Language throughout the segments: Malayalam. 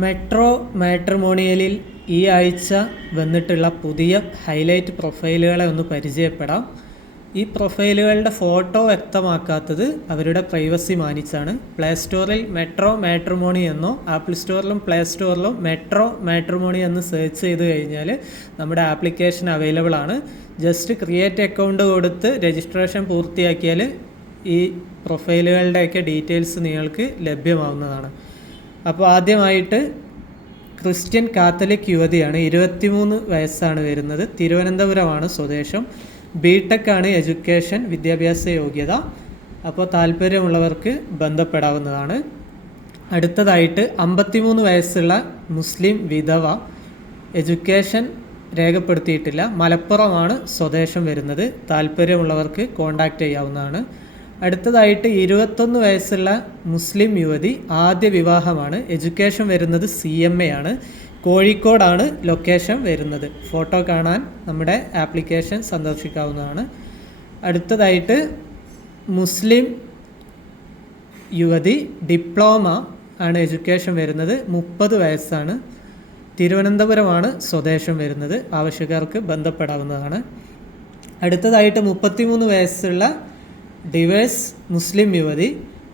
മെട്രോ മാട്രിമോണിയലിൽ ഈ ആഴ്ച വന്നിട്ടുള്ള പുതിയ ഹൈലൈറ്റ് പ്രൊഫൈലുകളെ ഒന്ന് പരിചയപ്പെടാം. ഈ പ്രൊഫൈലുകളുടെ ഫോട്ടോ വ്യക്തമാക്കാത്തത് അവരുടെ പ്രൈവസി മാനിച്ചാണ്. പ്ലേ സ്റ്റോറിൽ മെട്രോ മാട്രിമോണി എന്നോ ആപ്പിൾ സ്റ്റോറിലും പ്ലേ സ്റ്റോറിലും മെട്രോ മാട്രിമോണി എന്ന് സെർച്ച് ചെയ്ത് കഴിഞ്ഞാൽ നമ്മുടെ ആപ്ലിക്കേഷൻ അവൈലബിൾ ആണ്. ജസ്റ്റ് ക്രിയേറ്റ് അക്കൗണ്ട് കൊടുത്ത് രജിസ്ട്രേഷൻ പൂർത്തിയാക്കിയാൽ ഈ പ്രൊഫൈലുകളുടെയൊക്കെ ഡീറ്റെയിൽസ് നിങ്ങൾക്ക് ലഭ്യമാവുന്നതാണ്. അപ്പോൾ ആദ്യമായിട്ട് ക്രിസ്ത്യൻ കാത്തലിക് യുവതിയാണ്, 23 വയസ്സാണ് വരുന്നത്, തിരുവനന്തപുരമാണ് സ്വദേശം, ബിടെക് ആണ് എഡ്യൂക്കേഷൻ വിദ്യാഭ്യാസ യോഗ്യത. അപ്പോൾ താല്പര്യമുള്ളവർക്ക് ബന്ധപ്പെടാവുന്നതാണ്. അടുത്തതായിട്ട് 53 വയസ്സുള്ള മുസ്ലിം വിധവ, എഡ്യൂക്കേഷൻ രേഖപ്പെടുത്തിയിട്ടില്ല, മലപ്പുറമാണ് സ്വദേശം വരുന്നത്, താല്പര്യമുള്ളവർക്ക് കോൺടാക്റ്റ് ചെയ്യാവുന്നതാണ്. അടുത്തതായിട്ട് 21 വയസ്സുള്ള മുസ്ലിം യുവതി, ആദ്യ വിവാഹമാണ്, എഡ്യൂക്കേഷൻ വരുന്നത് CMA ആണ്, കോഴിക്കോടാണ് ലൊക്കേഷൻ വരുന്നത്. ഫോട്ടോ കാണാൻ നമ്മുടെ ആപ്ലിക്കേഷൻ സന്ദർശിക്കാവുന്നതാണ്. അടുത്തതായിട്ട് മുസ്ലിം യുവതി, ഡിപ്ലോമ ആണ് എഡ്യൂക്കേഷൻ വരുന്നത്, 30 വയസ്സാണ്, തിരുവനന്തപുരമാണ് സ്വദേശം വരുന്നത്, ആവശ്യക്കാർക്ക് ബന്ധപ്പെടാവുന്നതാണ്. അടുത്തതായിട്ട് 33 വയസ്സുള്ള ഡിവേഴ്സ് മുസ്ലിം യുവതി,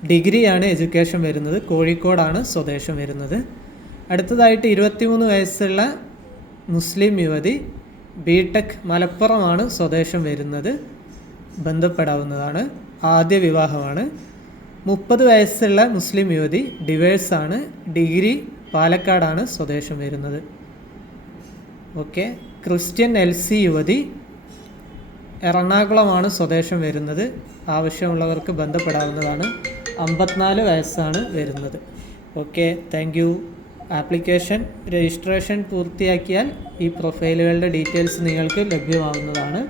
ഡിഗ്രിയാണ് എഡ്യൂക്കേഷൻ വരുന്നത്, കോഴിക്കോടാണ് സ്വദേശം വരുന്നത്. അടുത്തതായിട്ട് 23 വയസ്സുള്ള മുസ്ലിം യുവതി, ബിടെക്, മലപ്പുറമാണ് സ്വദേശം വരുന്നത്, ബന്ധപ്പെടാവുന്നതാണ്, ആദ്യ വിവാഹമാണ്. 30 വയസ്സുള്ള മുസ്ലിം യുവതി, ഡിവേഴ്സാണ്, ഡിഗ്രി, പാലക്കാടാണ് സ്വദേശം വരുന്നത്. ഓക്കെ. ക്രിസ്ത്യൻ LC യുവതി, എറണാകുളമാണ് സ്വദേശം വരുന്നത്, ആവശ്യമുള്ളവർക്ക് ബന്ധപ്പെടാവുന്നതാണ്, 54 വയസ്സാണ് വരുന്നത്. Okay, thank you. Application registration പൂർത്തിയാക്കിയാൽ ഈ പ്രൊഫൈലുകളുടെ ഡീറ്റെയിൽസ് നിങ്ങൾക്ക് ലഭ്യമാവുന്നതാണ്,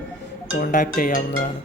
കോൺടാക്റ്റ് ചെയ്യാവുന്നതാണ്.